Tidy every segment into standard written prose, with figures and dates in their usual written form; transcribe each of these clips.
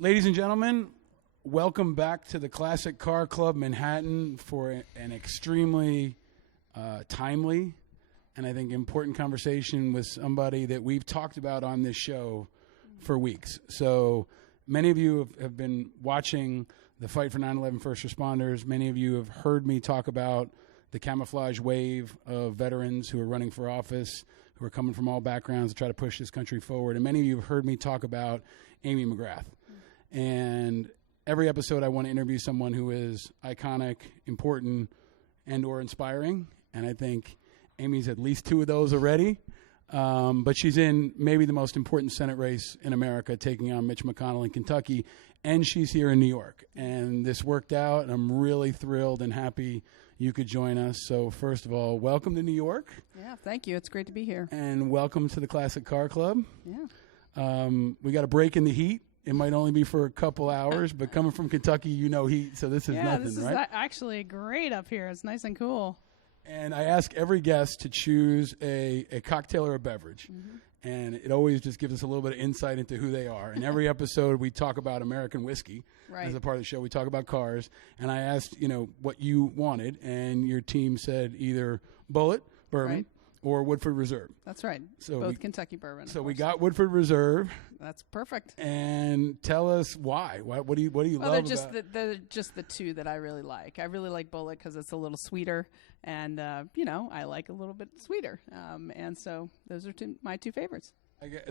Ladies and gentlemen, welcome back to the Classic Car Club Manhattan for an extremely timely and I think important conversation with somebody that we've talked about on this show for weeks. So many of you have been watching the fight for 9/11 first responders. Many of you have heard me talk about the camouflage wave of veterans who are running for office, who are coming from all backgrounds to try to push this country forward. And many of you have heard me talk about Amy McGrath. And every episode I want to interview someone who is iconic, important, and or inspiring. And I think Amy's at least two of those already. But she's in maybe the most important Senate race in America, taking on Mitch McConnell in Kentucky. And she's here in New York. And this worked out, and I'm really thrilled and happy you could join us. So first of all, welcome to New York. Yeah, thank you. It's great to be here. And welcome to the Classic Car Club. Yeah. We got a break in the heat. It might only be for a couple hours, but coming from Kentucky, you know heat, so this is nothing, this is actually great up here. It's nice and cool. And I ask every guest to choose a cocktail or a beverage. Mm-hmm. And it always just gives us a little bit of insight into who they are. In every episode, we talk about American whiskey as a part of the show. We talk about cars. And I asked, what you wanted, and your team said either Bullet, bourbon, or Woodford Reserve. That's right. So both Kentucky bourbon. So we got Woodford Reserve. That's perfect. And tell us why. What do you love about? They're just the two that I really like. I really like Bullet because it's a little sweeter, and I like a little bit sweeter. And so those are my two favorites.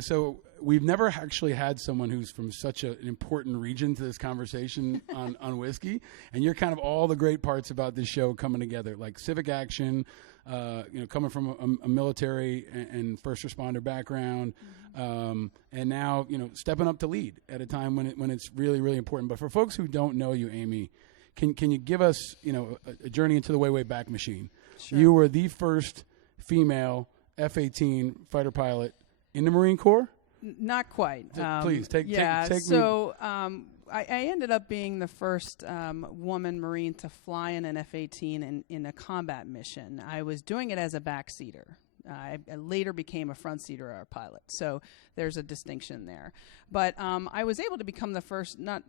So we've never actually had someone who's from such an important region to this conversation on whiskey, and you're kind of all the great parts about this show coming together, like civic action, coming from a military and first responder background, and now stepping up to lead at a time when it's really, really important. But for folks who don't know you, Amy, can you give us a journey into the way back machine? Sure. You were the first female F-18 fighter pilot in the Marine Corps? Not quite. Please, take me. I ended up being the first woman Marine to fly in an F-18 in a combat mission. I was doing it as a backseater. I later became a front-seater or a pilot, so there's a distinction there. But I was able to become the first, not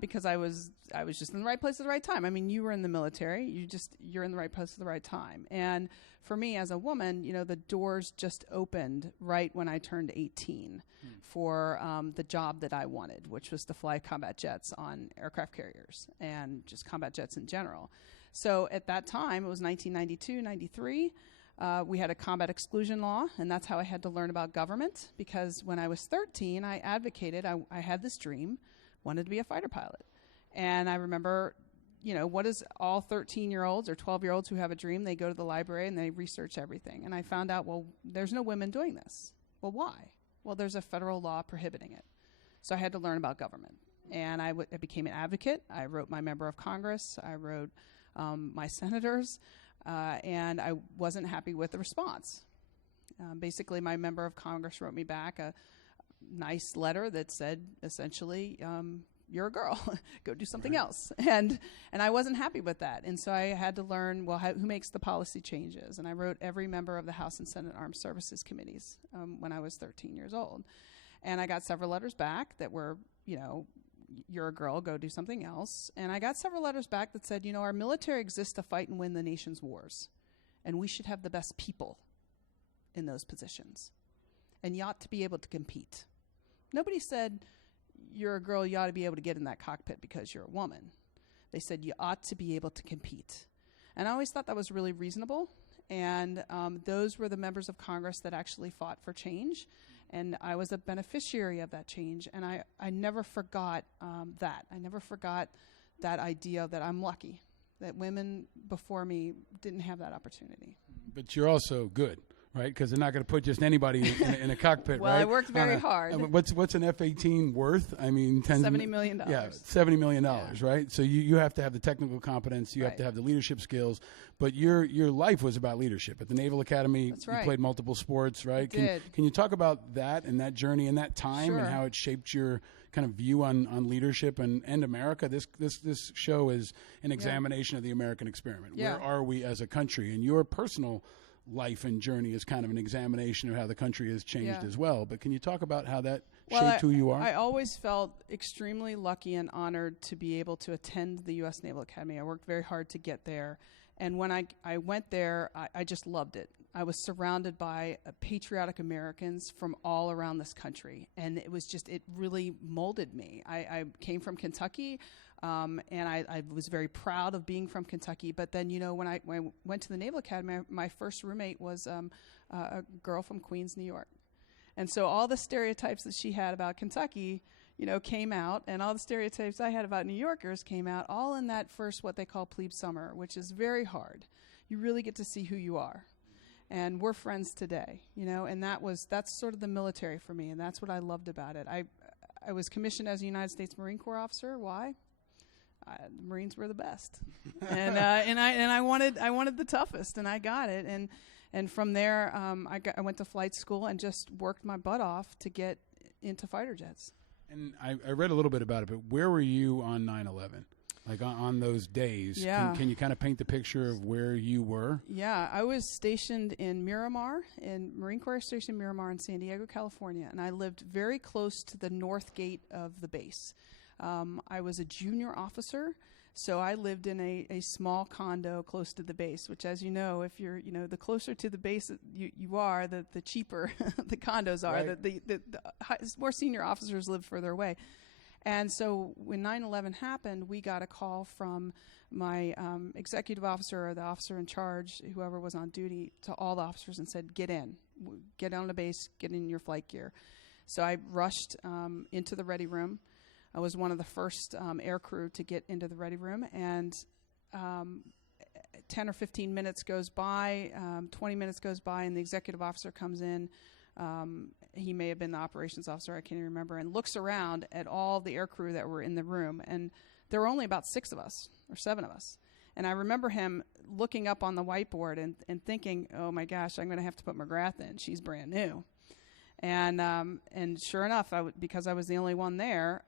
because I was just in the right place at the right time. I mean, you were in the military. You're in the right place at the right time. And for me as a woman, the doors just opened right when I turned 18 for the job that I wanted, which was to fly combat jets on aircraft carriers and just combat jets in general. So at that time, it was 1992, 93. We had a combat exclusion law, and that's how I had to learn about government, because when I was 13, I advocated, I had this dream, wanted to be a fighter pilot. And I remember, what is all 13-year-olds or 12-year-olds who have a dream? They go to the library and they research everything. And I found out, well, there's no women doing this. Well, why? Well, there's a federal law prohibiting it. So I had to learn about government. And I became an advocate. I wrote my member of Congress. I wrote my senators. And I wasn't happy with the response. Basically, my member of Congress wrote me back a nice letter that said, essentially, you're a girl. Go do something else. And I wasn't happy with that. And so I had to learn, who makes the policy changes? And I wrote every member of the House and Senate Armed Services Committees when I was 13 years old. And I got several letters back that were, you're a girl, go do something else. And I got several letters back that said, our military exists to fight and win the nation's wars. And we should have the best people in those positions. And you ought to be able to compete. Nobody said, you're a girl, you ought to be able to get in that cockpit because you're a woman. They said, you ought to be able to compete. And I always thought that was really reasonable. And those were the members of Congress that actually fought for change. And I was a beneficiary of that change. And I never forgot that. I never forgot that idea that I'm lucky, that women before me didn't have that opportunity. But you're also good, right? Because they're not going to put just anybody in a cockpit, well, right? I worked very hard. What's an F-18 worth? I mean, $70 million. Yeah, $70 million, right? So you have to have the technical competence. You have Right. to have the leadership skills. But your life was about leadership. At the Naval Academy, That's right. You played multiple sports, right? I did. Can you talk about that and that journey and that time Sure. and how it shaped your kind of view on leadership and America? This show is an examination of the American experiment. Yeah. Where are we as a country? And your personal life and journey is kind of an examination of how the country has changed as well. But can you talk about how that shaped who you are? I always felt extremely lucky and honored to be able to attend the U.S. Naval Academy. I worked very hard to get there. And when I went there, I just loved it. I was surrounded by patriotic Americans from all around this country. And it really molded me. I came from Kentucky, and I was very proud of being from Kentucky. But then, when I went to the Naval Academy, my first roommate was a girl from Queens, New York. And so all the stereotypes that she had about Kentucky, came out, and all the stereotypes I had about New Yorkers came out, all in that first what they call plebe summer, which is very hard. You really get to see who you are. And we're friends today, and that's sort of the military for me, and that's what I loved about it. I was commissioned as a United States Marine Corps officer. Why? The Marines were the best. and I wanted the toughest, and I got it. And from there, I went to flight school and just worked my butt off to get into fighter jets. And I read a little bit about it, but where were you on 9/11? Like on those days? Yeah. Can you kind of paint the picture of where you were? Yeah, I was stationed in Miramar, in Marine Corps Station Miramar in San Diego, California, and I lived very close to the north gate of the base. I was a junior officer, so I lived in a small condo close to the base, which, as you know, if you're, the closer to the base you are, the cheaper the condos are. Right. The more senior officers live further away. And so when 9/11 happened, we got a call from my executive officer or the officer in charge, whoever was on duty, to all the officers and said, get on the base, get in your flight gear. So I rushed into the ready room. I was one of the first air crew to get into the ready room, and 10 or 15 minutes goes by, 20 minutes goes by, and the executive officer comes in. He may have been the operations officer, I can't even remember, and looks around at all the air crew that were in the room. And there were only about 6 of us, or 7 of us. And I remember him looking up on the whiteboard and thinking, oh my gosh, I'm going to have to put McGrath in. She's brand new. And sure enough, because I was the only one there,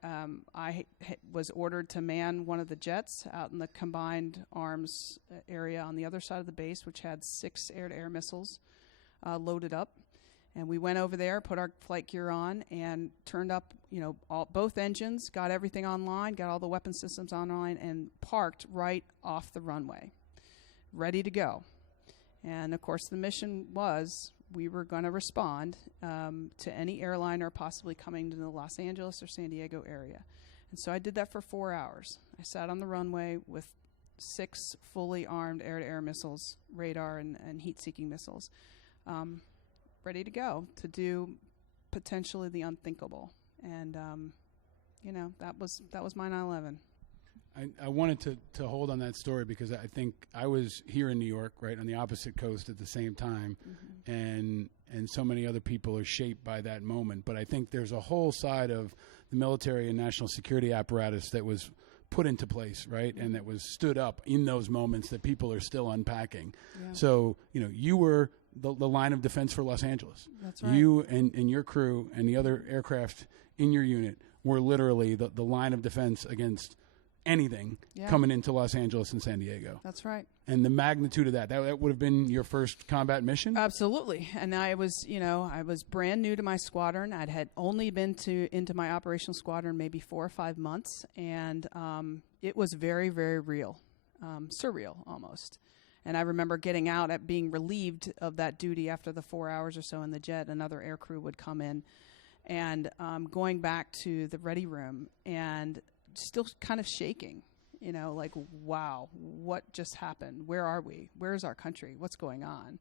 I was ordered to man one of the jets out in the combined arms area on the other side of the base, which had 6 air-to-air missiles loaded up. And we went over there, put our flight gear on, and turned up, both engines, got everything online, got all the weapon systems online, and parked right off the runway, ready to go. And, of course, the mission was we were going to respond to any airliner possibly coming to the Los Angeles or San Diego area. And so I did that for 4 hours. I sat on the runway with 6 fully armed air-to-air missiles, radar and heat-seeking missiles, ready to go to do potentially the unthinkable. And, that was my 9/11. I wanted to hold on that story because I think I was here in New York, right, on the opposite coast at the same time, and so many other people are shaped by that moment. But I think there's a whole side of the military and national security apparatus that was put into place, right, and that was stood up in those moments that people are still unpacking. Yeah. So, you were the line of defense for Los Angeles. That's right. You and your crew and the other aircraft in your unit were literally the line of defense against anything coming into Los Angeles and San Diego. That's right. And the magnitude of that would have been your first combat mission? Absolutely. And I was brand new to my squadron. I had only been into my operational squadron maybe 4 or 5 months, and it was very, very real, surreal almost. And I remember getting out at being relieved of that duty after the 4 hours or so in the jet. Another air crew would come in, and going back to the ready room and still kind of shaking, like, wow, what just happened? Where are we? Where's our country? What's going on?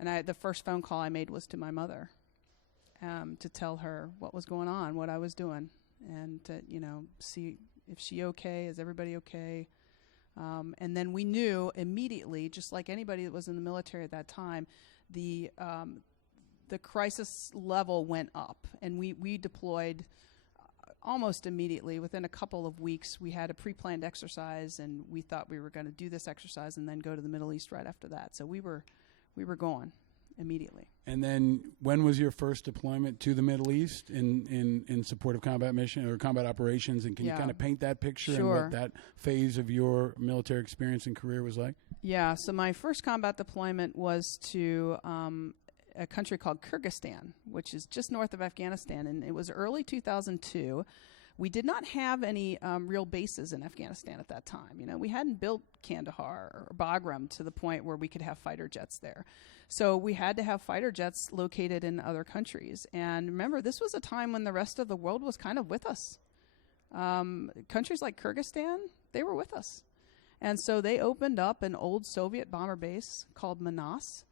And the first phone call I made was to my mother, to tell her what was going on, what I was doing, and to, see if she okay, is everybody okay? And then we knew immediately, just like anybody that was in the military at that time, the crisis level went up, and we deployed almost immediately. Within a couple of weeks, we had a pre-planned exercise, and we thought we were going to do this exercise and then go to the Middle East right after that. So we were going immediately. And then when was your first deployment to the Middle East in support of combat mission or combat operations? And can you kind of paint that picture and what that phase of your military experience and career was like? Yeah, so my first combat deployment was to a country called Kyrgyzstan, which is just north of Afghanistan, and it was early 2002. We did not have any real bases in Afghanistan at that time. You know, we hadn't built Kandahar or Bagram to the point where we could have fighter jets there. So we had to have fighter jets located in other countries. And remember, this was a time when the rest of the world was kind of with us. Countries like Kyrgyzstan, they were with us. And so they opened up an old Soviet bomber base called Manas,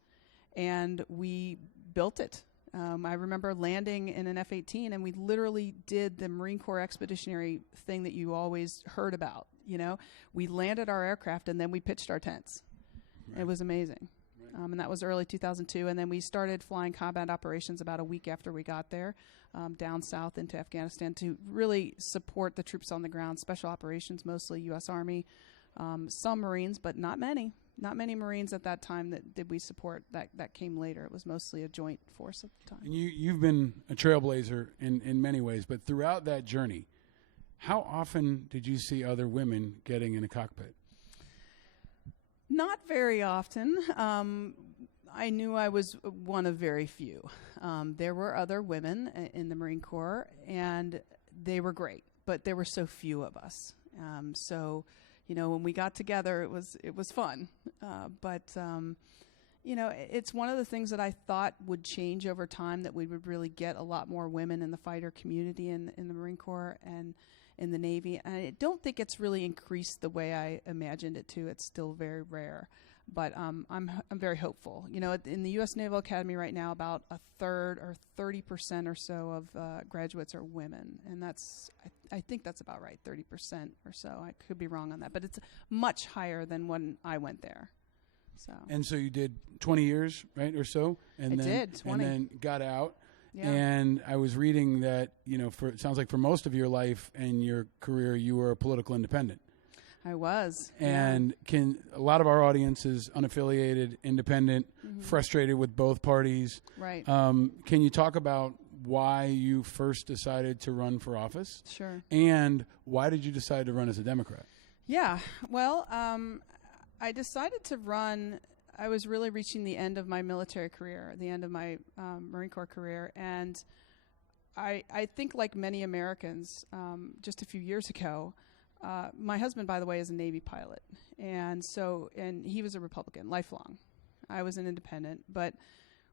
and we built it. I remember landing in an F-18, and we literally did the Marine Corps expeditionary thing that you always heard about. You know, we landed our aircraft, and then we pitched our tents. Right. It was amazing. Right. And that was early 2002. And then we started flying combat operations about a week after we got there, down south into Afghanistan to really support the troops on the ground, special operations, mostly U.S. Army, some Marines, but not many. Not many Marines at that time that did we support. That came later. It was mostly a joint force at the time. And you've been a trailblazer in many ways, but throughout that journey, how often did you see other women getting in a cockpit? Not very often. I knew I was one of very few. There were other women in the Marine Corps, and they were great, but there were so few of us. So, you know, when we got together, it was fun. But you know, it's one of the things that I thought would change over time, that we would really get a lot more women in the fighter community in the Marine Corps and in the Navy. And I don't think it's really increased the way I imagined it to. It's still very rare. But I'm very hopeful. You know, in the U.S. Naval Academy right now, about a third or 30% or so of graduates are women, and I think that's about right, 30% or so. I could be wrong on that, but it's much higher than when I went there. So. And so you did 20 years, right, or so, and I did 20, and then got out. Yeah. And I was reading that, you know, it sounds like for most of your life and your career, you were a political independent. I was. And a lot of our audience is unaffiliated, independent, frustrated with both parties. Right. Can you talk about why you first decided to run for office? Sure. And why did you decide to run as a Democrat? Yeah. Well, I decided to run. I was really reaching the end of my military career, the end of my Marine Corps career. And I think, like many Americans, just a few years ago, my husband, by the way, is a Navy pilot, and he was a Republican, lifelong. I was an independent, but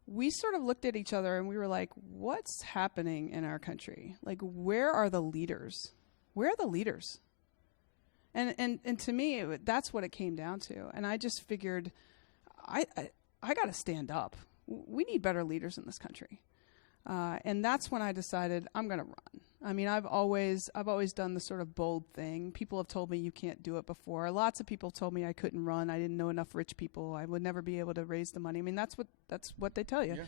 we sort of looked at each other and we were like, what's happening in our country? Like, where are the leaders? Where are the leaders? And to me, that's what it came down to. And I just figured, I got to stand up. We need better leaders in this country. And that's when I decided I'm going to run. I mean, I've always done the sort of bold thing. People have told me you can't do it before. Lots of people told me I couldn't run. I didn't know enough rich people. I would never be able to raise the money. I mean, that's what they tell you. Yeah.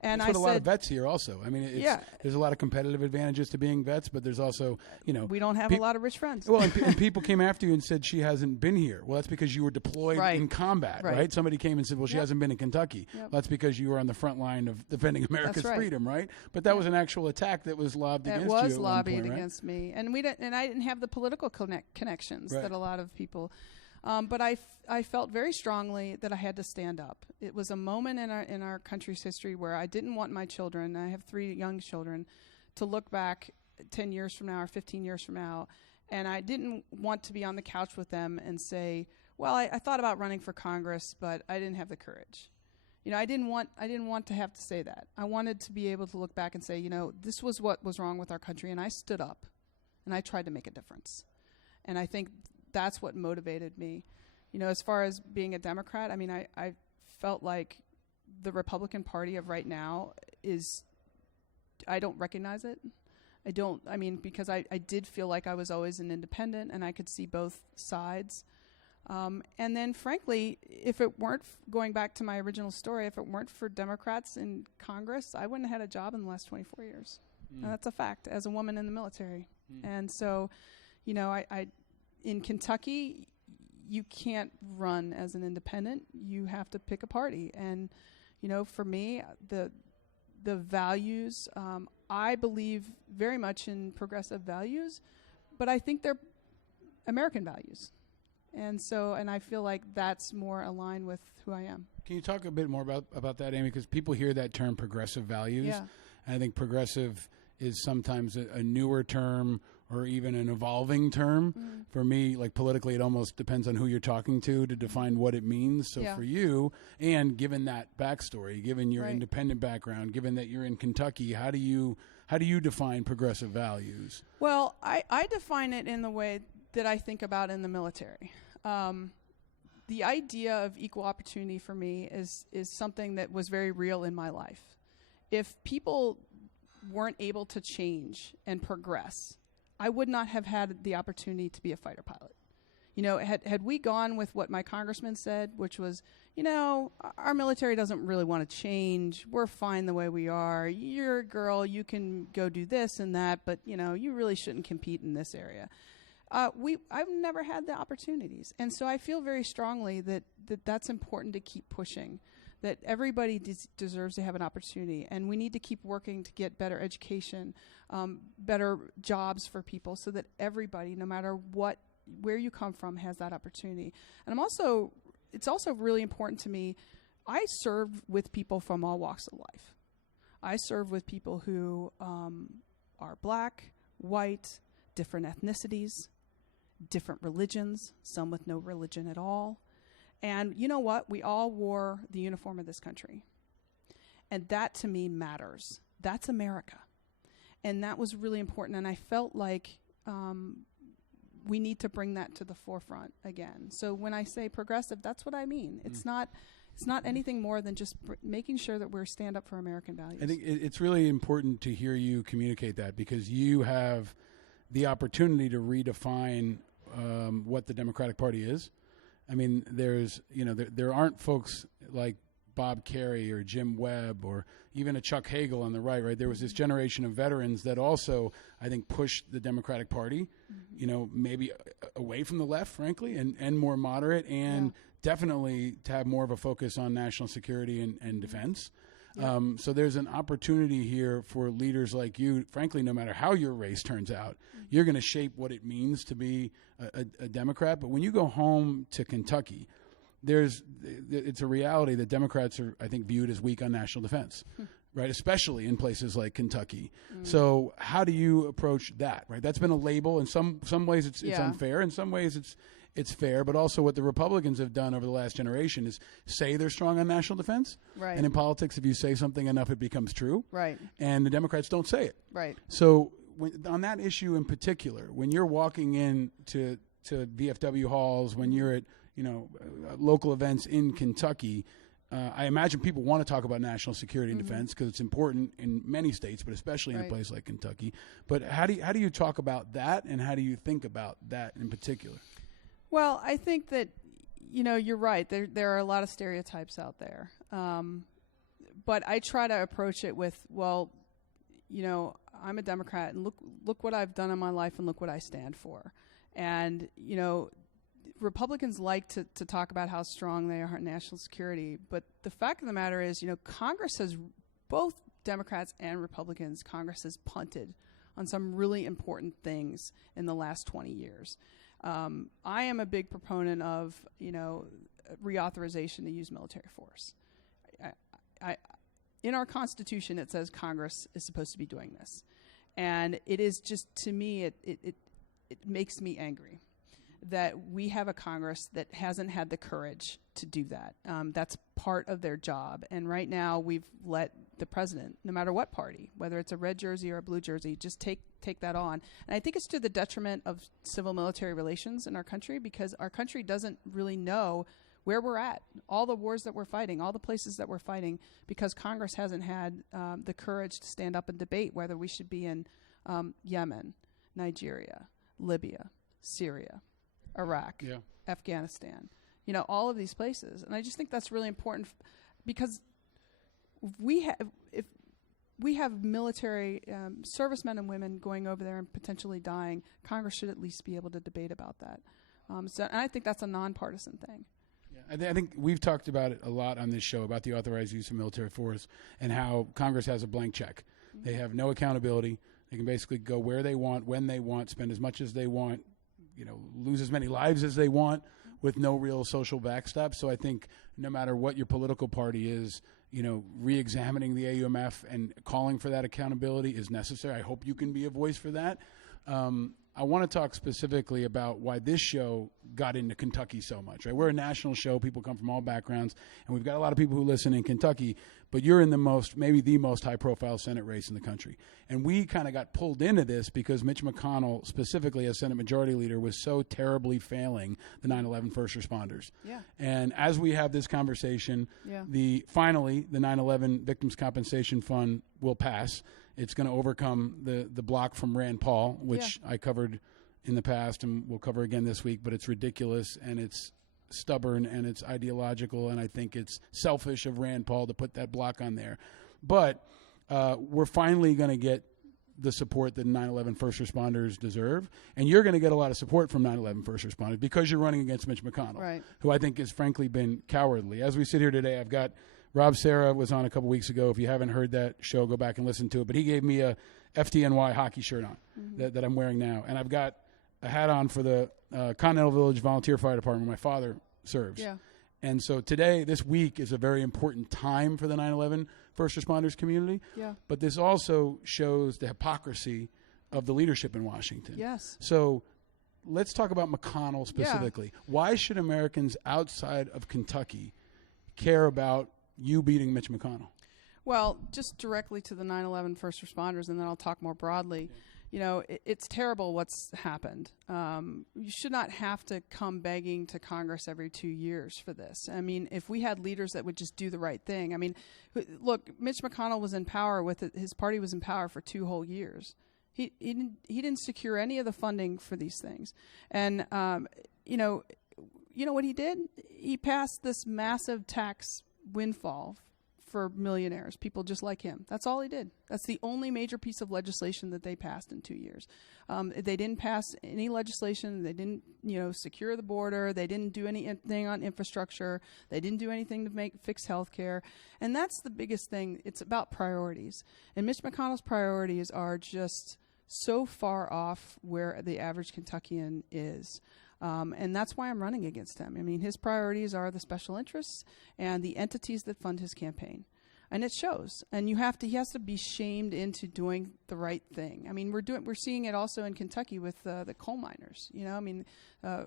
And that's what a lot of vets here also. I mean, there's a lot of competitive advantages to being vets, but there's also, you know. We don't have a lot of rich friends. Well, and people came after you and said she hasn't been here. Well, that's because you were deployed in combat, right? Somebody came and said, well, she hasn't been in Kentucky. Yep. Well, that's because you were on the front line of defending America's freedom, right? But that was an actual attack that was lobbed against you. It was lobbied against me. And I didn't have the political connections that a lot of people. But I felt very strongly that I had to stand up. It was a moment in our country's history where I didn't want my children, I have 3 young children, to look back 10 years from now or 15 years from now, and I didn't want to be on the couch with them and say, well, I thought about running for Congress, but I didn't have the courage. You know, I didn't want to have to say that. I wanted to be able to look back and say, you know, this was what was wrong with our country, and I stood up, and I tried to make a difference. And I think that's what motivated me. You know, as far as being a Democrat, I mean, I felt like the Republican Party of right now I don't recognize it. Because I did feel like I was always an independent and I could see both sides. And then, frankly, if it weren't, going back to my original story, if it weren't for Democrats in Congress, I wouldn't have had a job in the last 24 years. And that's a fact, as a woman in the military. And so, you know, I in Kentucky, you can't run as an independent. You have to pick a party. And, you know, for me, the values, I believe very much in progressive values, but I think they're American values. And I feel like that's more aligned with who I am. Can you talk a bit more about that, Amy? Because people hear that term progressive values. Yeah. And I think progressive is sometimes a newer term or even an evolving term. For me, like politically, it almost depends on who you're talking to define what it means. So for you, and given that backstory, given your independent background, given that you're in Kentucky, how do you define progressive values? Well, I define it in the way that I think about in the military. The idea of equal opportunity for me is something that was very real in my life. If people weren't able to change and progress, I would not have had the opportunity to be a fighter pilot. You know, had we gone with what my congressman said, which was, you know, our military doesn't really want to change. We're fine the way we are. You're a girl. You can go do this and that, but, you know, you really shouldn't compete in this area. I've never had the opportunities. And so I feel very strongly that that's important to keep pushing, that everybody deserves to have an opportunity. And we need to keep working to get better education, better jobs for people so that everybody, no matter where you come from, has that opportunity. And it's also really important to me, I serve with people from all walks of life. I serve with people who are black, white, different ethnicities, different religions, some with no religion at all. And you know what? We all wore the uniform of this country. And that to me matters. That's America. And that was really important. And I felt like we need to bring that to the forefront again. So when I say progressive, that's what I mean. It's not anything more than just making sure that we're stand up for American values. I think it's really important to hear you communicate that, because you have the opportunity to redefine what the Democratic Party is. I mean, there aren't folks like Bob Kerrey or Jim Webb or even a Chuck Hagel on the right. There was this generation of veterans that also, I think, pushed the Democratic Party, you know, maybe away from the left, frankly, and more moderate, and definitely to have more of a focus on national security and defense. So there's an opportunity here for leaders like you. Frankly, no matter how your race turns out, you're going to shape what it means to be a Democrat. But when you go home to Kentucky, it's a reality that Democrats are, I think, viewed as weak on national defense, right? Especially in places like Kentucky. So how do you approach that, right? That's been a label. In some ways it's unfair. In some ways it's fair, but also what the Republicans have done over the last generation is say they're strong on national defense. Right. And in politics, if you say something enough, it becomes true. Right. And the Democrats don't say it. Right. So on that issue in particular, when you're walking in to VFW halls, when you're at local events in Kentucky, I imagine people want to talk about national security and defense because it's important in many states, but especially in a place like Kentucky. But how do you talk about that, and how do you think about that in particular? Well, I think that, you're right. There are a lot of stereotypes out there. But I try to approach it with, I'm a Democrat, and look what I've done in my life, and look what I stand for. And, Republicans like to talk about how strong they are in national security. But the fact of the matter is, Congress has, both Democrats and Republicans, Congress has punted on some really important things in the last 20 years. I am a big proponent of, reauthorization to use military force. In our Constitution, it says Congress is supposed to be doing this. And it is just, to me, it makes me angry that we have a Congress that hasn't had the courage to do that. That's part of their job. And right now we've let the president, no matter what party, whether it's a red jersey or a blue jersey, just take that on. And I think it's to the detriment of civil-military relations in our country, because our country doesn't really know where we're at, all the wars that we're fighting, all the places that we're fighting, because Congress hasn't had the courage to stand up and debate whether we should be in Yemen, Nigeria, Libya, Syria, Iraq, Afghanistan, all of these places. And I just think that's really important because if we have military servicemen and women going over there and potentially dying, Congress should at least be able to debate about that. And I think that's a nonpartisan thing. I think we've talked about it a lot on this show, about the authorized use of military force and how Congress has a blank check. They have no accountability. They can basically go where they want, when they want, spend as much as they want, lose as many lives as they want, with no real social backstop. So I think no matter what your political party is, re-examining the AUMF and calling for that accountability is necessary. I hope you can be a voice for that. I want to talk specifically about why this show got into Kentucky so much. Right? We're a national show. People come from all backgrounds, and we've got a lot of people who listen in Kentucky, but you're in maybe the most high-profile Senate race in the country. And we kind of got pulled into this because Mitch McConnell, specifically as Senate Majority Leader, was so terribly failing the 9/11 first responders. Yeah. And as we have this conversation, finally, the 9/11 Victims Compensation Fund will pass. It's going to overcome the block from Rand Paul, which I covered in the past and we'll cover again this week, but it's ridiculous and it's stubborn and it's ideological, and I think it's selfish of Rand Paul to put that block on there. But we're finally going to get the support that 9/11 first responders deserve, and you're going to get a lot of support from 9/11 first responders because you're running against Mitch McConnell, who I think has frankly been cowardly. As we sit here today, I've got Rob Serra was on a couple weeks ago. If you haven't heard that show, go back and listen to it. But he gave me a FTNY hockey shirt on that I'm wearing now. And I've got a hat on for the Continental Village Volunteer Fire Department my father serves. Yeah. And so this week is a very important time for the 9/11 first responders community. Yeah. But this also shows the hypocrisy of the leadership in Washington. Yes. So let's talk about McConnell specifically. Yeah. Why should Americans outside of Kentucky care about you beating Mitch McConnell? Well, just directly to the 9/11 first responders, and then I'll talk more broadly. It's terrible what's happened. You should not have to come begging to Congress every 2 years for this. I mean, if we had leaders that would just do the right thing. I mean, look, Mitch McConnell was in power his party was in power for 2 whole years. He didn't secure any of the funding for these things. And, you know what he did? He passed this massive tax windfall for millionaires, people just like him. That's all he did. That's the only major piece of legislation that they passed in 2 years. They didn't pass any legislation. They didn't, secure the border. They didn't do anything on infrastructure. They didn't do anything to fix health care. And that's the biggest thing. It's about priorities. And Mitch McConnell's priorities are just so far off where the average Kentuckian is. And that's why I'm running against him. I mean, his priorities are the special interests and the entities that fund his campaign. And it shows. And he has to be shamed into doing the right thing. I mean, we're seeing it also in Kentucky with the coal miners.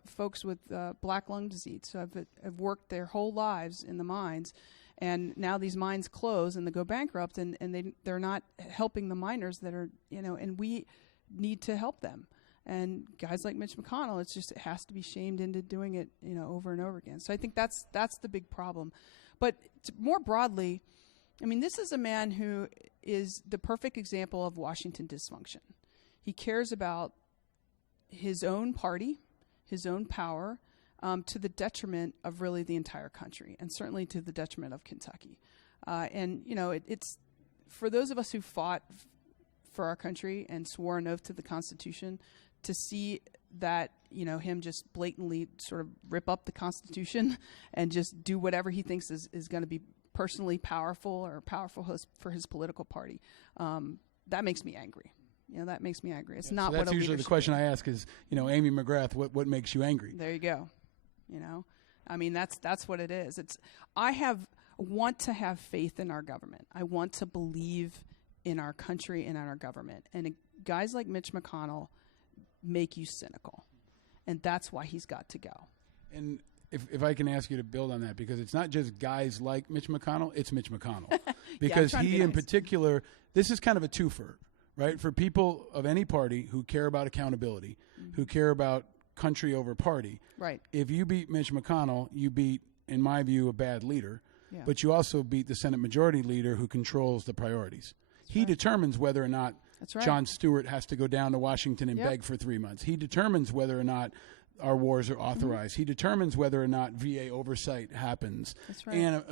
Folks with black lung disease have worked their whole lives in the mines, and now these mines close and they go bankrupt, and they're not helping the miners that are, and we need to help them. And guys like Mitch McConnell, it has to be shamed into doing it, over and over again. So I think that's the big problem. But more broadly, I mean, this is a man who is the perfect example of Washington dysfunction. He cares about his own party, his own power, to the detriment of really the entire country, and certainly to the detriment of Kentucky. It's for those of us who fought for our country and swore an oath to the Constitution, to see that, him just blatantly sort of rip up the Constitution and just do whatever he thinks is going to be personally powerful or powerful for his political party, that makes me angry. That makes me angry. It's not what that's usually the question I ask is, Amy McGrath, what makes you angry? There you go. I mean, that's what it is. I want to have faith in our government. I want to believe in our country and in our government. And guys like Mitch McConnell make you cynical, and that's why he's got to go. And if I can ask you to build on that, because it's not just guys like Mitch McConnell, it's Mitch McConnell. Because he in particular, this is kind of a twofer, right? For people of any party who care about accountability, who care about country over party. Right. If you beat Mitch McConnell, you beat, in my view, a bad leader, but you also beat the Senate Majority Leader who controls the priorities. He determines whether or not John Stewart has to go down to Washington and beg for 3 months. He determines whether or not our wars are authorized. He determines whether or not VA oversight happens. That's right. And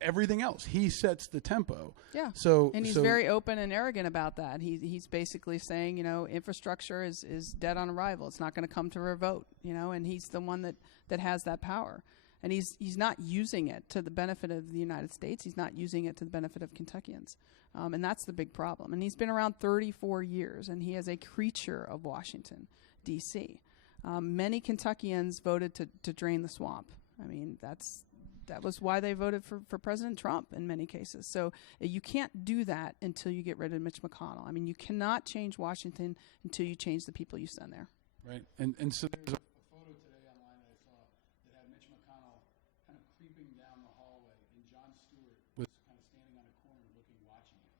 everything else. He sets the tempo. Yeah. And he's very open and arrogant about that. He's basically saying, infrastructure is dead on arrival. It's not going to come to a vote, and he's the one that has that power. And he's not using it to the benefit of the United States. He's not using it to the benefit of Kentuckians. And that's the big problem. And he's been around 34 years, and he is a creature of Washington, D.C. Many Kentuckians voted to drain the swamp. I mean, that was why they voted for President Trump in many cases. So you can't do that until you get rid of Mitch McConnell. I mean, you cannot change Washington until you change the people you send there. Right. And so there's a photo today online that I saw that had Mitch McConnell kind of creeping down the hallway, and Jon Stewart was kind of standing on a corner watching him.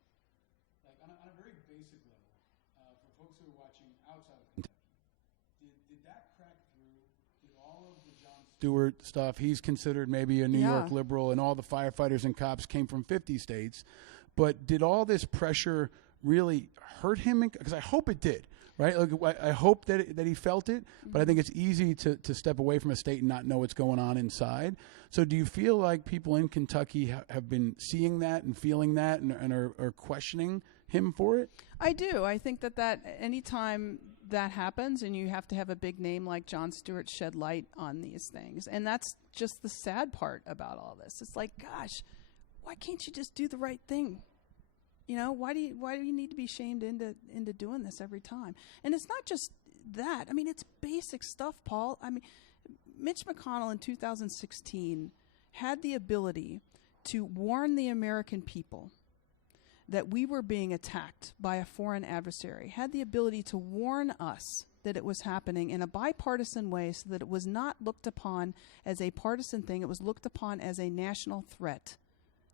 Like on a very basic level, for folks who are watching outside of Kentucky, did that crack through? Did all of the Jon Stewart stuff, he's considered maybe a New York liberal, and all the firefighters and cops came from 50 states, but did all this pressure really hurt him? Because I hope it did. Right, like, I hope that he felt it, but I think it's easy to step away from a state and not know what's going on inside. So, do you feel like people in Kentucky have been seeing that and feeling that and are questioning him for it? I do. I think that anytime that happens, and you have to have a big name like Jon Stewart shed light on these things, and that's just the sad part about all this. It's like, gosh, why can't you just do the right thing? You know, why do you need to be shamed into doing this every time? And it's not just that. I mean, it's basic stuff, Paul. I mean, Mitch McConnell in 2016 had the ability to warn the American people that we were being attacked by a foreign adversary, had the ability to warn us that it was happening in a bipartisan way so that it was not looked upon as a partisan thing. It was looked upon as a national threat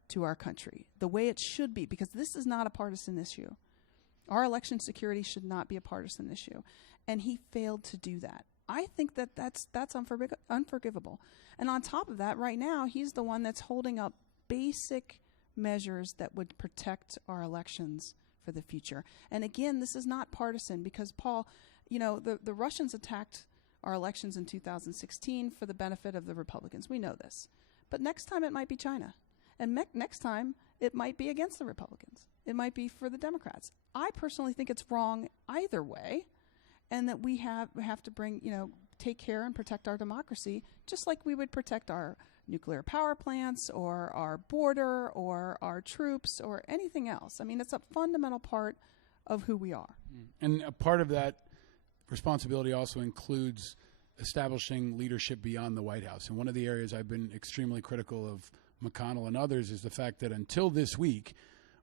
to our country, the way it should be, because this is not a partisan issue. Our election security should not be a partisan issue. And he failed to do that. I think that's unforgivable. And on top of that, right now, he's the one that's holding up basic measures that would protect our elections for the future. And again, this is not partisan because, Paul, you know, the Russians attacked our elections in 2016 for the benefit of the Republicans. We know this. But next time it might be China. And next time, it might be against the Republicans. It might be for the Democrats. I personally think it's wrong either way, and that we have to take care and protect our democracy, just like we would protect our nuclear power plants or our border or our troops or anything else. I mean, it's a fundamental part of who we are. And a part of that responsibility also includes establishing leadership beyond the White House. And one of the areas I've been extremely critical of McConnell and others is the fact that until this week,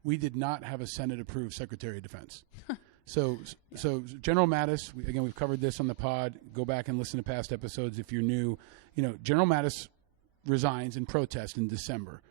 we did not have a Senate-approved Secretary of Defense. So General Mattis, we've covered this on the pod. Go back and listen to past episodes if you're new. You know, General Mattis resigns in protest in December,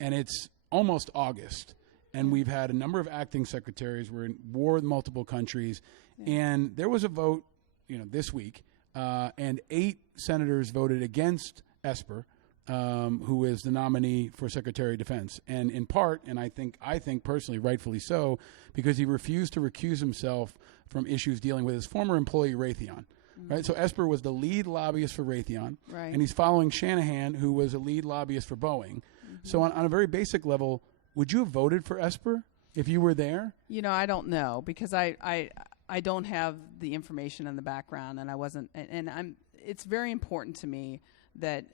and it's almost August, and we've had a number of acting secretaries. We're in war with multiple countries, and there was a vote, this week, and 8 senators voted against Esper, who is the nominee for Secretary of Defense, and in part, and I think personally, rightfully so, because he refused to recuse himself from issues dealing with his former employee Raytheon. Right, so Esper was the lead lobbyist for Raytheon, and he's following Shanahan, who was a lead lobbyist for Boeing. So on a very basic level, would you have voted for Esper if you were there? I don't know, because I don't have the information in the background, and I wasn't. And it's very important to me that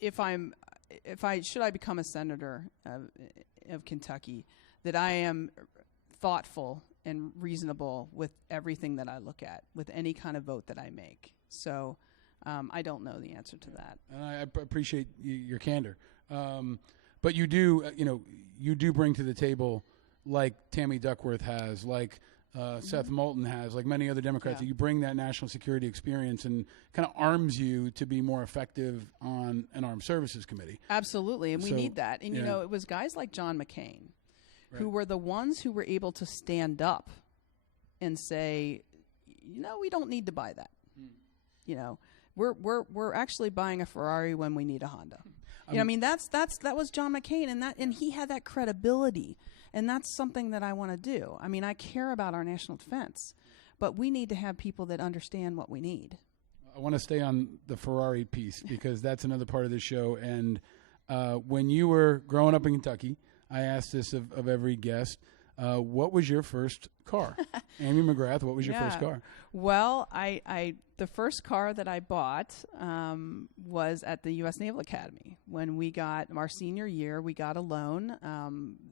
if I become a senator of Kentucky, that I am thoughtful and reasonable with everything that I look at, with any kind of vote that I make. So I don't know the answer to that. And I appreciate your candor. But you do bring to the table, like Tammy Duckworth has, like Seth Moulton has, like many other Democrats, that you bring that national security experience and kind of arms you to be more effective on an armed services committee. Absolutely, and we need that. And, it was guys like John McCain who were the ones who were able to stand up and say, we don't need to buy that. We're actually buying a Ferrari when we need a Honda. That was John McCain, and he had that credibility, and that's something that I want to do. I mean, I care about our national defense, but we need to have people that understand what we need. I want to stay on the Ferrari piece because that's another part of the show. And when you were growing up in Kentucky, I asked this of every guest. What was your first car? Amy McGrath, what was your first car? Well, the first car that I bought was at the U.S. Naval Academy. When we got our senior year, we got a loan,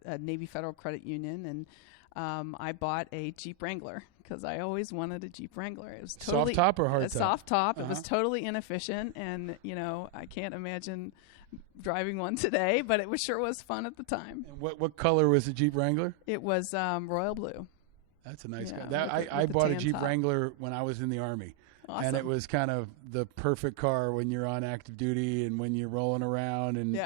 a Navy Federal Credit Union, I bought a Jeep Wrangler because I always wanted a Jeep Wrangler. It was totally soft top or hard top? Soft top. It was totally inefficient, and I can't imagine driving one today, but it sure was fun at the time. And what color was the Jeep Wrangler? It was royal blue. That's a nice car. I bought a Jeep Wrangler when I was in the Army. Awesome. And it was kind of the perfect car when you're on active duty and when you're rolling around. And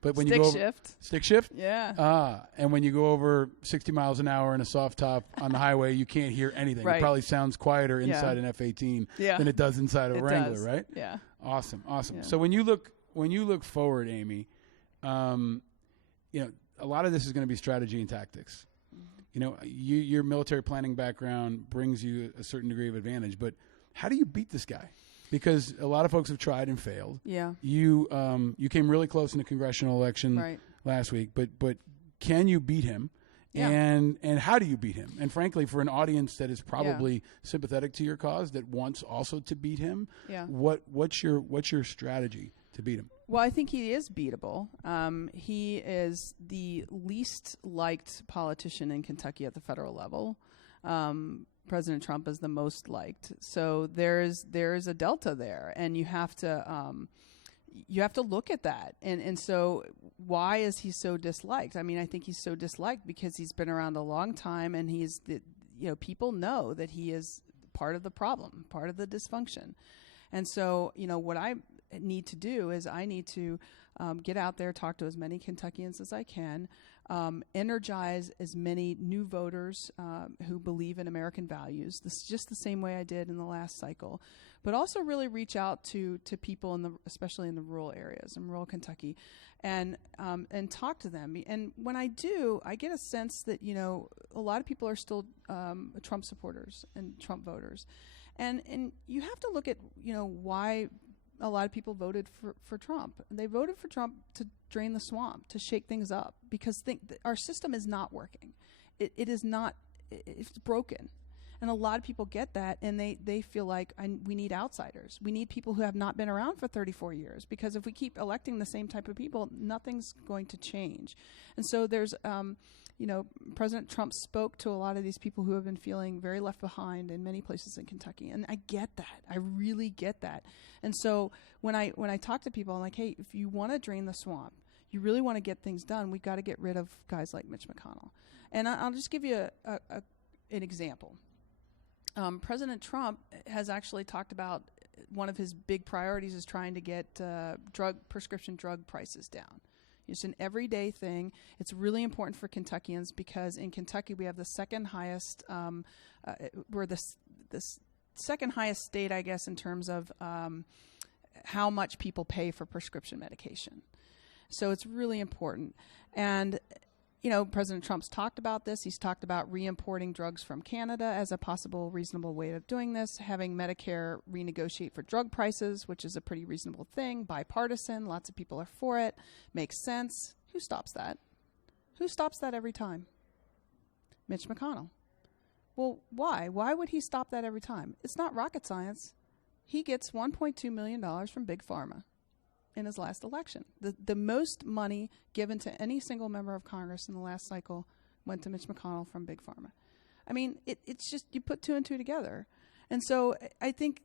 but when you go over, stick shift? Yeah. And when you go over 60 miles an hour in a soft top on the highway, you can't hear anything. Right. It probably sounds quieter inside an F-18 than it does inside a Wrangler, right? Yeah. Awesome. Yeah. So when you look forward, Amy, a lot of this is going to be strategy and tactics. Your military planning background brings you a certain degree of advantage, but how do you beat this guy? Because a lot of folks have tried and failed. Yeah. You came really close in the congressional election last week, but can you beat him? Yeah. And how do you beat him? And frankly, for an audience that is probably sympathetic to your cause, that wants also to beat him, what's your strategy to beat him? Well, I think he is beatable. He is the least liked politician in Kentucky at the federal level. President Trump is the most liked. So there's a delta there, and you have to look at that. And so why is he so disliked? I mean, I think he's so disliked because he's been around a long time, and people know that he is part of the problem, part of the dysfunction. And so, what I need to do is I need to get out there, talk to as many Kentuckians as I can, energize as many new voters who believe in American values. This is just the same way I did in the last cycle, but also really reach out to people especially in the rural areas in rural Kentucky, and talk to them. And when I do, I get a sense that a lot of people are still Trump supporters and Trump voters, and you have to look at why a lot of people voted for Trump. They voted for Trump to drain the swamp, to shake things up, because our system is not working. It is not. It's broken. And a lot of people get that, and they feel like we need outsiders. We need people who have not been around for 34 years, because if we keep electing the same type of people, nothing's going to change. And so there's President Trump spoke to a lot of these people who have been feeling very left behind in many places in Kentucky. And I get that. I really get that. And so when I talk to people, I'm like, hey, if you want to drain the swamp, you really want to get things done, we've got to get rid of guys like Mitch McConnell. And I'll just give you an example. President Trump has actually talked about one of his big priorities is trying to get prescription drug prices down. It's an everyday thing. It's really important for Kentuckians because in Kentucky we have the second highest. We're the second highest state, I guess, in terms of how much people pay for prescription medication. So it's really important. And President Trump's talked about this. He's talked about re-importing drugs from Canada as a possible reasonable way of doing this, having Medicare renegotiate for drug prices, which is a pretty reasonable thing, bipartisan. Lots of people are for it. Makes sense. Who stops that? Who stops that every time? Mitch McConnell. Well, why? Why would he stop that every time? It's not rocket science. He gets $1.2 million from Big Pharma in his last election. The most money given to any single member of Congress in the last cycle went to Mitch McConnell from Big Pharma. I mean, it's just you put two and two together. And so I think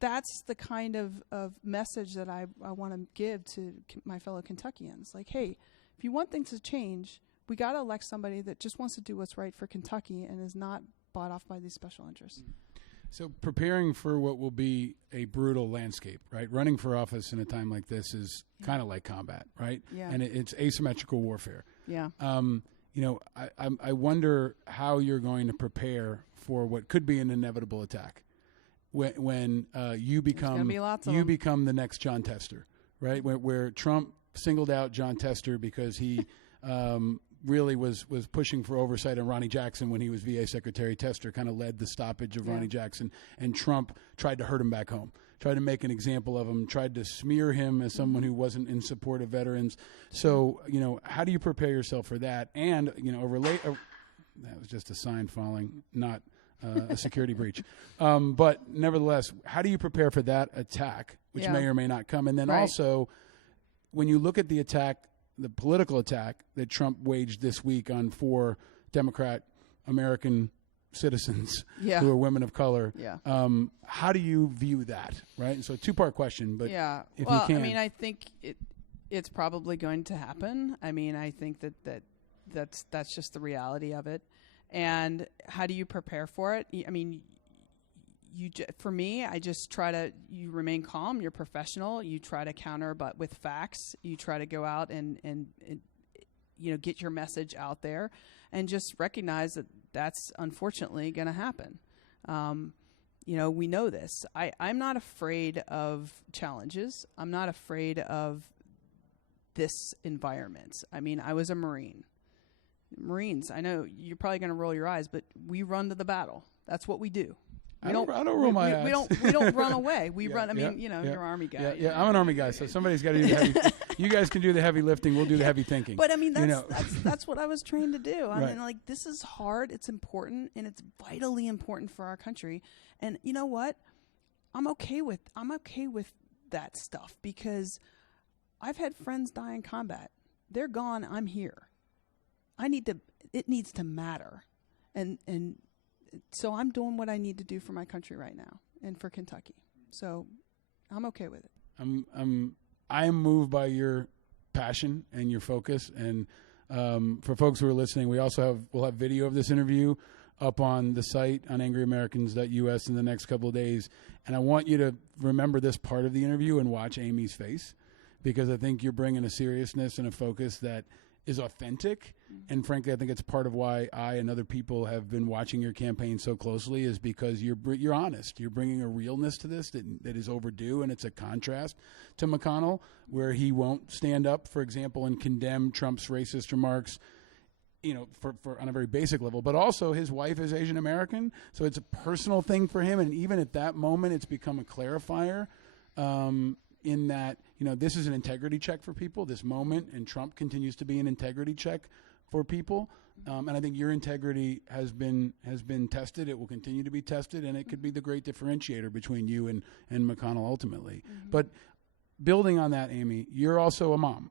that's the kind of message that I want to give to my fellow Kentuckians. Like, hey, if you want things to change, we got to elect somebody that just wants to do what's right for Kentucky and is not bought off by these special interests. So preparing for what will be a brutal landscape, right? Running for office in a time like this is kind of like combat, right? Yeah. And it's asymmetrical warfare. Yeah. I wonder how you're going to prepare for what could be an inevitable attack when you become the next John Tester, right? Where Trump singled out John Tester because he really was pushing for oversight on Ronnie Jackson when he was VA Secretary. Tester kind of led the stoppage of Ronnie Jackson, and Trump tried to hurt him back home, tried to make an example of him, tried to smear him as someone who wasn't in support of veterans. So, how do you prepare yourself for that? And, that was just a sign falling, not a security breach. But nevertheless, how do you prepare for that attack, which may or may not come? And then also, when you look at the political attack that Trump waged this week on 4 Democrat American citizens Yeah. who are women of color. Yeah. How do you view that, right? And so two-part question, but Yeah. if Well, you can. I mean, I think it's probably going to happen. I mean, I think that's just the reality of it. And how do you prepare for it? I mean, for me, I just you remain calm, you're professional, you try to counter, but with facts, you try to go out and get your message out there and just recognize that that's unfortunately going to happen. We know this. I'm not afraid of challenges. I'm not afraid of this environment. I mean, I was a Marine. Marines, I know you're probably going to roll your eyes, but we run to the battle. That's what we do. I don't roll my eyes. We don't run away. We Yeah, run. I mean, yeah. you're Army guy. Yeah, I'm an Army guy, so somebody's got to do the heavy. You guys can do the heavy lifting. We'll do the heavy thinking. But I mean, that's what I was trained to do. I Right. mean, like, this is hard. It's important, and it's vitally important for our country. And you know what? I'm okay with that stuff because I've had friends die in combat. They're gone. I'm here. It needs to matter, and so I'm doing what I need to do for my country right now and for Kentucky. So I'm okay with it. I am moved by your passion and your focus. And for folks who are listening, we'll have video of this interview up on the site on angryamericans.us in the next couple of days. And I want you to remember this part of the interview and watch Amy's face, because I think you're bringing a seriousness and a focus that is authentic. And frankly, I think it's part of why I and other people have been watching your campaign so closely, is because you're honest. You're bringing a realness to this that is overdue, and it's a contrast to McConnell, where he won't stand up, for example, and condemn Trump's racist remarks, for on a very basic level. But also, his wife is Asian American, so it's a personal thing for him. And even at that moment, it's become a clarifier. In that, this is an integrity check for people, this moment, and Trump continues to be an integrity check for people. And I think your integrity has been tested. It will continue to be tested, and it could be the great differentiator between you and McConnell ultimately. Mm-hmm. But building on that, Amy, you're also a mom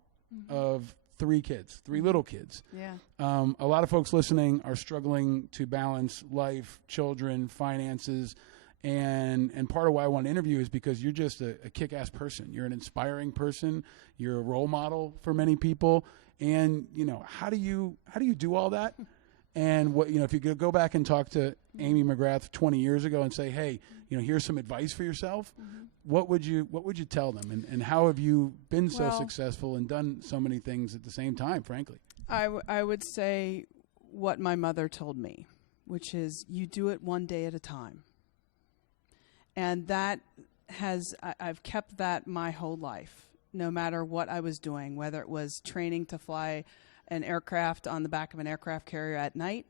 of 3 kids, 3 little kids. Yeah. A lot of folks listening are struggling to balance life, children, finances. And part of why I want to interview is because you're just a kick-ass person. You're an inspiring person. You're a role model for many people. And, how do you do all that? And what, if you could go back and talk to Amy McGrath 20 years ago and say, hey, here's some advice for yourself, what would you tell them? And how have you been so successful and done so many things at the same time, frankly? I would say what my mother told me, which is you do it one day at a time. And that I've kept that my whole life, no matter what I was doing, whether it was training to fly an aircraft on the back of an aircraft carrier at night,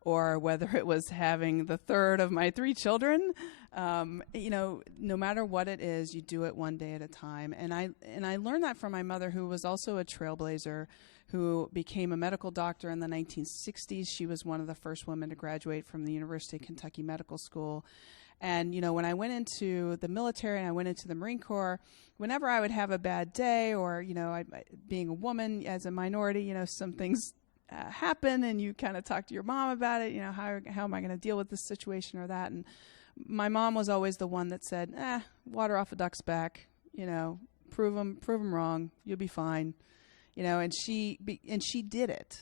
or whether it was having the third of my 3 children. No matter what it is, you do it one day at a time. And I learned that from my mother, who was also a trailblazer, who became a medical doctor in the 1960s. She was one of the first women to graduate from the University of Kentucky Medical School. And, when I went into the military and I went into the Marine Corps, whenever I would have a bad day or, being a woman as a minority, some things happen and you kind of talk to your mom about it, how am I going to deal with this situation or that? And my mom was always the one that said, water off a duck's back, prove them wrong, you'll be fine, and she did it.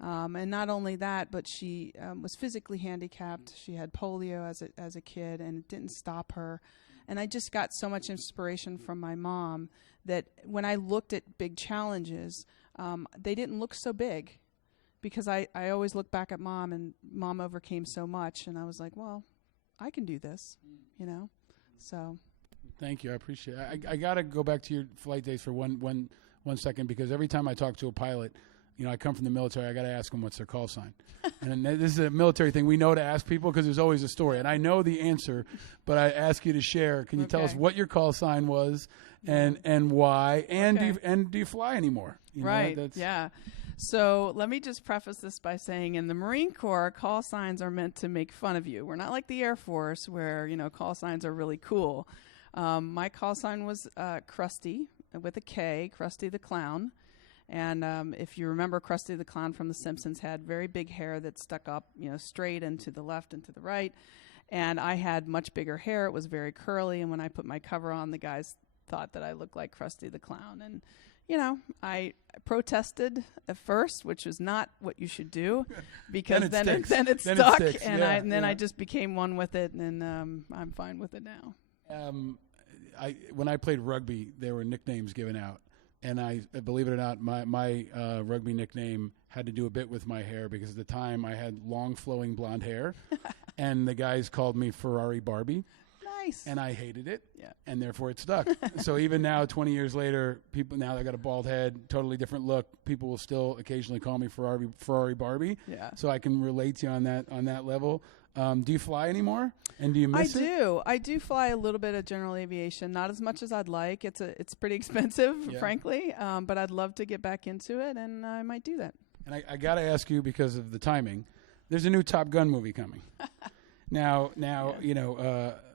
And not only that, but she was physically handicapped. She had polio as a kid, and it didn't stop her. And I just got so much inspiration from my mom that when I looked at big challenges, they didn't look so big, because I always look back at Mom, and Mom overcame so much, and I was like, well, I can do this, So. Thank you. I appreciate it. I got to go back to your flight days for one second, because every time I talk to a pilot, I come from the military, I got to ask them what's their call sign. And this is a military thing we know to ask people, because there's always a story. And I know the answer, but I ask you to share. Can you tell us what your call sign was and why? And do you fly anymore? Right. Yeah. So let me just preface this by saying, in the Marine Corps, call signs are meant to make fun of you. We're not like the Air Force, where, call signs are really cool. My call sign was Krusty, with a K, Krusty the Clown. And if you remember, Krusty the Clown from The Simpsons had very big hair that stuck up, straight and to the left and to the right. And I had much bigger hair. It was very curly. And when I put my cover on, the guys thought that I looked like Krusty the Clown. And, I protested at first, which was not what you should do, because then it stuck. And then I just became one with it, and I'm fine with it now. When I played rugby, there were nicknames given out. And I believe it or not, my rugby nickname had to do a bit with my hair, because at the time I had long flowing blonde hair, and the guys called me Ferrari Barbie. Nice. And I hated it, and therefore it stuck. So even now, 20 years later, people now I got a bald head, totally different look. People will still occasionally call me Ferrari Barbie. Yeah. So I can relate to you on that level. Do you fly anymore? And do you miss it? I do fly a little bit of general aviation, not as much as I'd like. It's pretty expensive, frankly. But I'd love to get back into it, and I might do that. And I got to ask you, because of the timing, there's a new Top Gun movie coming. Now,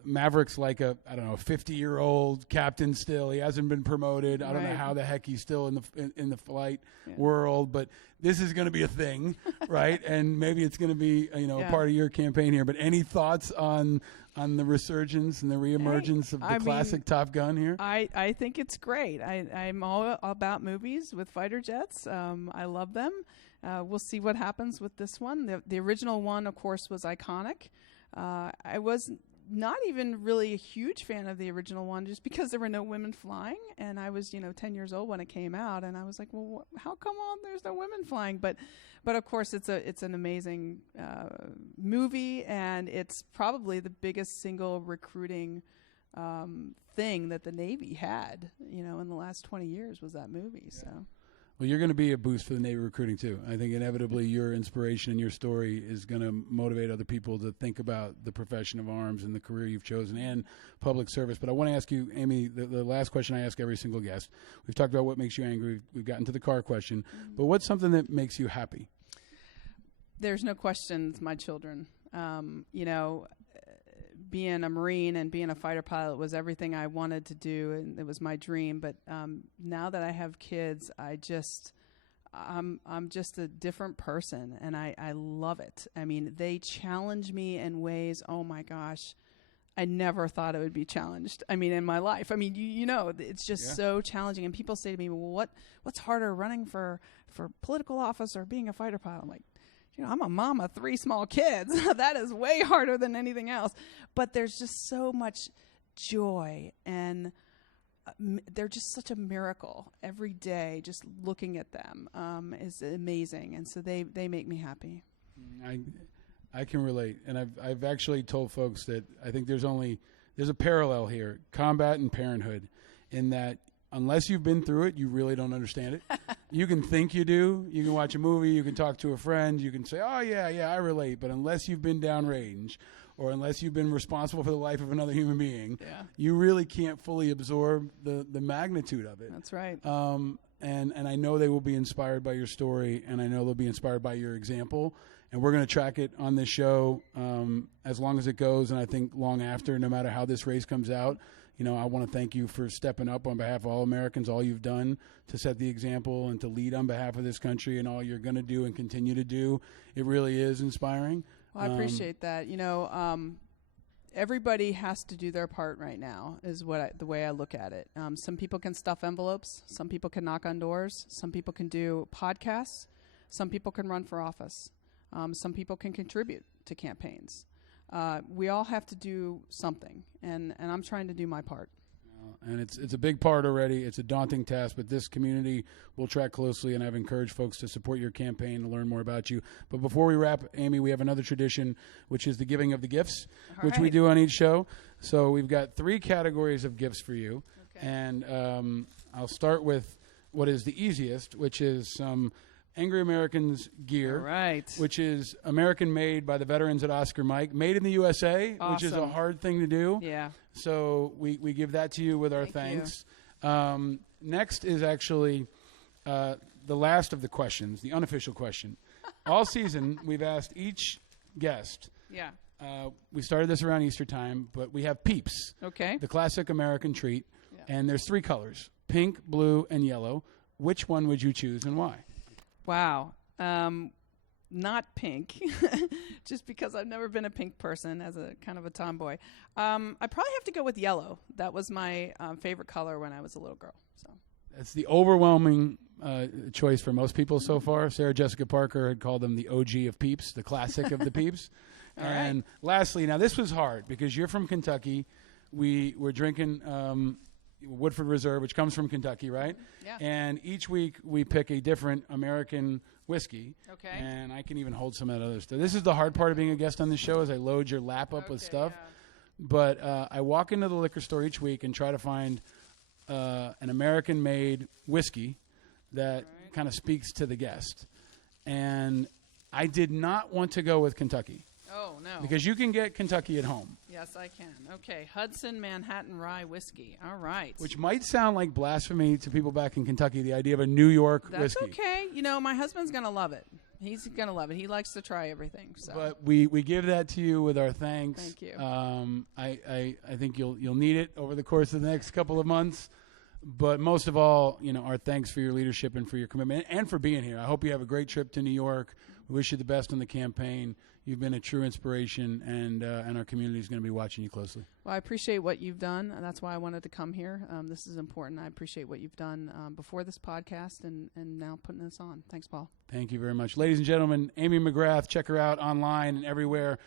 Maverick's like a 50-year-old captain still. He hasn't been promoted. I don't know how the heck he's still in the flight world, but this is going to be a thing, right? And maybe it's going to be a part of your campaign here. But any thoughts on the resurgence and the reemergence of the classic Top Gun here? I think it's great. I'm all about movies with fighter jets. I love them. We'll see what happens with this one. The original one, of course, was iconic. I was not even really a huge fan of the original one, just because there were no women flying, and I was 10 years old when it came out, and I was like, well, how come there's no women flying? But of course it's an amazing movie, and it's probably the biggest single recruiting thing that the Navy had in the last 20 years was that movie. So well, you're going to be a boost for the Navy recruiting, too. I think inevitably your inspiration and your story is going to motivate other people to think about the profession of arms and the career you've chosen and public service. But I want to ask you, Amy, the last question I ask every single guest. We've talked about what makes you angry. We've gotten to the car question. Mm-hmm. But what's something that makes you happy? There's no question, it's my children. Being a Marine and being a fighter pilot was everything I wanted to do, and it was my dream. But now that I have kids, I'm just a different person, and I love it. I mean, they challenge me in ways, oh my gosh, I never thought it would be challenged. I mean, in my life. I mean, it's just so challenging. And people say to me, well, what's harder, running for political office or being a fighter pilot? I'm like, I'm a mom of 3 small kids. That is way harder than anything else. But there's just so much joy, and they're just such a miracle every day. Just looking at them is amazing, and so they make me happy. I can relate, and I've actually told folks that I think there's a parallel here, combat and parenthood, in that unless you've been through it, you really don't understand it. You can think you do. You can watch a movie. You can talk to a friend. You can say, oh, yeah, I relate. But unless you've been downrange, or unless you've been responsible for the life of another human being, you really can't fully absorb the magnitude of it. That's right. And I know they will be inspired by your story, and I know they'll be inspired by your example. And we're going to track it on this show as long as it goes, and I think long after, no matter how this race comes out. I want to thank you for stepping up on behalf of all Americans, all you've done to set the example and to lead on behalf of this country, and all you're going to do and continue to do. It really is inspiring. Well, I appreciate that. Everybody has to do their part right now is the way I look at it. Some people can stuff envelopes. Some people can knock on doors. Some people can do podcasts. Some people can run for office. Some people can contribute to campaigns. We all have to do something, and I'm trying to do my part. And it's a big part already. It's a daunting task, but this community will track closely, and I've encouraged folks to support your campaign and learn more about you. But before we wrap, Amy, we have another tradition, which is the giving of the gifts, which we do on each show. So we've got 3 categories of gifts for you, and I'll start with what is the easiest, which is some Angry Americans gear, which is American-made by the veterans at Oscar Mike, made in the USA, which is a hard thing to do. Yeah. So we give that to you with our thanks. Next is actually the last of the questions, the unofficial question. All season, we've asked each guest. Yeah. We started this around Easter time, but we have Peeps. Okay. The classic American treat. Yeah. And there's 3 colors, pink, blue, and yellow. which one would you choose and why? Wow. Not pink, just because I've never been a pink person as a kind of a tomboy. I probably have to go with yellow. That was my favorite color when I was a little girl. So That's the overwhelming choice for most people so far. Sarah Jessica Parker had called them the OG of Peeps, the classic of the Peeps. And lastly, now this was hard because you're from Kentucky. We were drinking Woodford Reserve, which comes from Kentucky, right? Yeah. And each week we pick a different American whiskey. Okay. And I can even hold some of that other stuff. This is the hard part of being a guest on this show is I load your lap up with stuff. Yeah. But I walk into the liquor store each week and try to find an American-made whiskey that kind of speaks to the guest. And I did not want to go with Kentucky. Oh, no. Because you can get Kentucky at home. Yes, I can. Okay. Hudson Manhattan Rye Whiskey. All right. Which might sound like blasphemy to people back in Kentucky, the idea of a New York That's whiskey. okay. You know, my husband's going to love it. He's going to love it. He likes to try everything. So. But we give that to you with our thanks. Thank you. I think you'll need it over the course of the next couple of months. But most of all, our thanks for your leadership and for your commitment and for being here. I hope you have a great trip to New York. We wish you the best on the campaign. You've been a true inspiration, and our community is going to be watching you closely. Well, I appreciate what you've done. That's why I wanted to come here. This is important. I appreciate what you've done before this podcast and now putting this on. Thanks, Paul. Thank you very much. Ladies and gentlemen, Amy McGrath, check her out online and everywhere.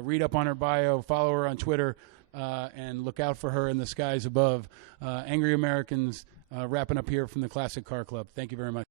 Read up on her bio, follow her on Twitter, and look out for her in the skies above. Angry Americans wrapping up here from the Classic Car Club. Thank you very much.